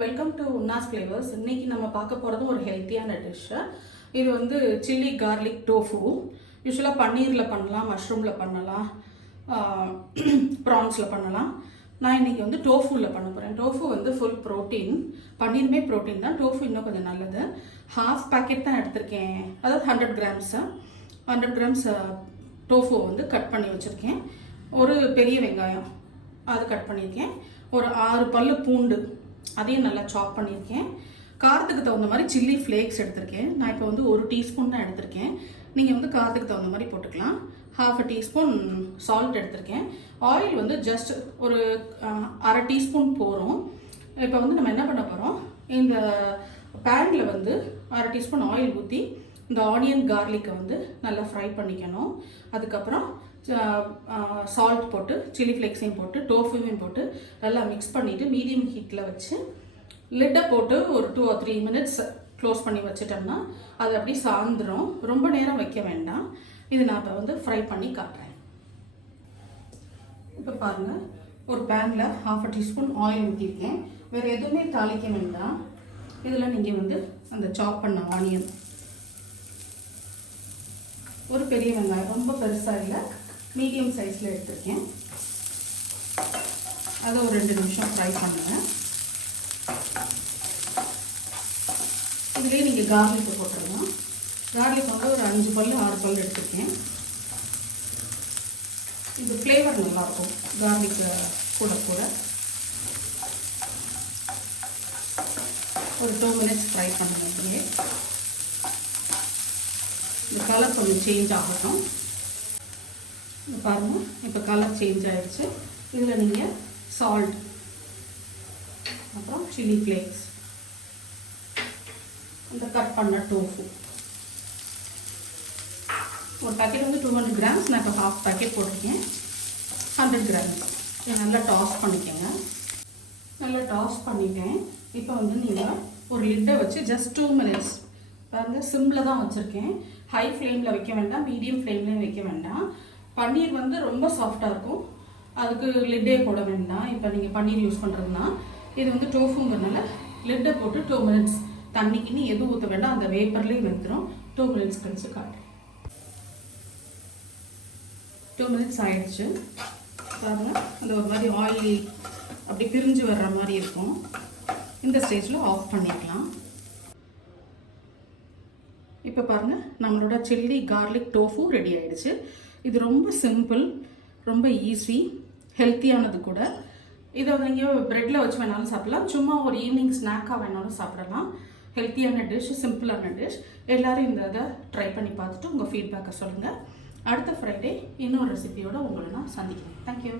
Welcome to உன்னாஸ் flavours. இன்னைக்கு நம்ம பார்க்க போகிறது ஒரு ஹெல்த்தியான டிஷ்ஷு. இது வந்து சில்லி கார்லிக் டோஃபு. யூஸ்வலாக பன்னீரில் பண்ணலாம், மஷ்ரூமில் பண்ணலாம், ப்ரான்ஸில் பண்ணலாம். நான் இன்றைக்கி வந்து டோஃபுவில் பண்ண போகிறேன். டோஃபு வந்து ஃபுல் ப்ரோட்டீன், பன்னீருமே ப்ரோட்டீன் தான், டோஃபு இன்னும் கொஞ்சம் நல்லது. ஹாஃப் பேக்கெட் தான் எடுத்திருக்கேன், அதாவது 100 கிராம்ஸ் டோஃபு வந்து கட் பண்ணி வச்சுருக்கேன். ஒரு பெரிய வெங்காயம் அது கட் பண்ணியிருக்கேன். ஒரு 6 பல்லு பூண்டு அதையும் நல்லா சாப் பண்ணியிருக்கேன். காரத்துக்கு தகுந்த மாதிரி சில்லி ஃப்ளேக்ஸ் எடுத்திருக்கேன். நான் இப்போ வந்து 1 டீஸ்பூன் தான் எடுத்திருக்கேன். நீங்கள் வந்து காரத்துக்கு தகுந்த மாதிரி போட்டுக்கலாம். 1/2 டீஸ்பூன் சால்ட் எடுத்திருக்கேன். ஆயில் வந்து ஜஸ்ட் ஒரு 1/2 டீஸ்பூன் போகிறோம். இப்போ வந்து நம்ம என்ன பண்ண போகிறோம், இந்த பேனில் வந்து 1/2 டீஸ்பூன் ஆயில் ஊற்றி இந்த ஆனியன் கார்லிக்கை வந்து நல்லா ஃப்ரை பண்ணிக்கணும். அதுக்கப்புறம் சால்ட் போட்டு சில்லி ஃப்ளேக்ஸையும் போட்டு டோஃபுவையும் போட்டு நல்லா மிக்ஸ் பண்ணிவிட்டு மீடியம் ஹீட்டில் வச்சு லிட்டை போட்டு ஒரு 2 or 3 மினிட்ஸ் க்ளோஸ் பண்ணி வச்சுட்டோம்னா அது அப்படி சாய்ந்துடும். ரொம்ப நேரம் வைக்க வேண்டாம். இது நான் இப்போ வந்து ஃப்ரை பண்ணி காட்டுறேன். இப்போ பாருங்கள், ஒரு பேனில் 1/2 டீஸ்பூன் ஆயில் ஊற்றிருக்கேன். வேறு எதுவுமே தாளிக்க வேண்டாம். இதில் நீங்கள் வந்து அந்த சாப் பண்ண ஆனியன், ஒரு பெரிய வெங்காயம், ரொம்ப பெருசாக இல்லை, மீடியம் சைஸில் எடுத்துருக்கேன், அதை ஒரு 2 நிமிஷம் ஃப்ரை பண்ணுங்கள். இதுலேயே நீங்கள் கார்லிக்கை போட்டுருங்க. கார்லிக் வந்து ஒரு 5 பல்லு 6 பல்லு எடுத்துருக்கேன். இது ஃப்ளேவர் நல்லாயிருக்கும் கார்லிக் கூட. ஒரு 2 மினிட்ஸ் ஃப்ரை பண்ணுங்க. இதுலேயே இந்த கலர் கொஞ்சம் சேஞ்ச் ஆகட்டும். பாருங்கள், இப்போ கலர் சேஞ்ச் ஆகிடுச்சு. இதில் நீங்கள் சால்ட், அப்புறம் சில்லி ஃப்ளேக்ஸ், இந்த கட் பண்ண டோஃபு, ஒரு பேக்கெட் வந்து 200 கிராம்ஸ், நான் இப்போ 1/2 பேக்கெட் போட்டிருக்கேன். 100 கிராம்ஸ் இதை நல்லா டாஸ் பண்ணிக்கோங்க. நல்லா டாஸ் பண்ணிட்டேன். இப்போ வந்து நீங்கள் ஒரு லிட்டை வச்சு ஜஸ்ட் 2 மினிட்ஸ் பாருங்கள், சிம்மில் தான் வச்சுருக்கேன். ஹை ஃப்ளேமில் வைக்க வேண்டாம், மீடியம் ஃப்ளேம்லேயும் வைக்க வேண்டாம். பன்னீர் வந்து ரொம்ப சாஃப்டாக இருக்கும், அதுக்கு லிட்டே போட வேண்டாம். இப்போ நீங்கள் பன்னீர் யூஸ் பண்ணுறதுனா, இது வந்து டோஃபுங்கிறதுனால லிட்டை போட்டு 2 மினிட்ஸ் தண்ணிக்குன்னு எதுவும் ஊற்ற வேண்டாம், அந்த வேப்பர்லேயே வெந்துடும். 2 மினிட்ஸ் கழிச்சு காட்டு. 2 மினிட்ஸ் ஆகிடுச்சு. பாருங்கள், அந்த ஒரு மாதிரி ஆயிலி அப்படி பிரிஞ்சு வர்ற மாதிரி இருக்கும். இந்த ஸ்டேஜில் ஆஃப் பண்ணிக்கலாம். இப்போ பாருங்கள், நம்மளோட சில்லி கார்லிக் டோஃபு ரெடி ஆகிடுச்சு. இது ரொம்ப சிம்பிள், ரொம்ப ஈஸி, ஹெல்த்தியானது கூட. இதை நீங்கள் ப்ரெட்டில் வச்சு வேணாலும் சாப்பிடலாம், சும்மா ஒரு ஈவினிங் ஸ்நாக்காக வேணாலும் சாப்பிடலாம். ஹெல்த்தியான டிஷ், சிம்பிளான டிஷ். எல்லோரும் இந்த இதை ட்ரை பண்ணி பார்த்துட்டு உங்கள் ஃபீட்பேக்கை சொல்லுங்கள். அடுத்த ஃப்ரைடே இன்னொரு ரெசிபியோடு உங்களை நான் சந்திக்கிறேன். தேங்க்யூ.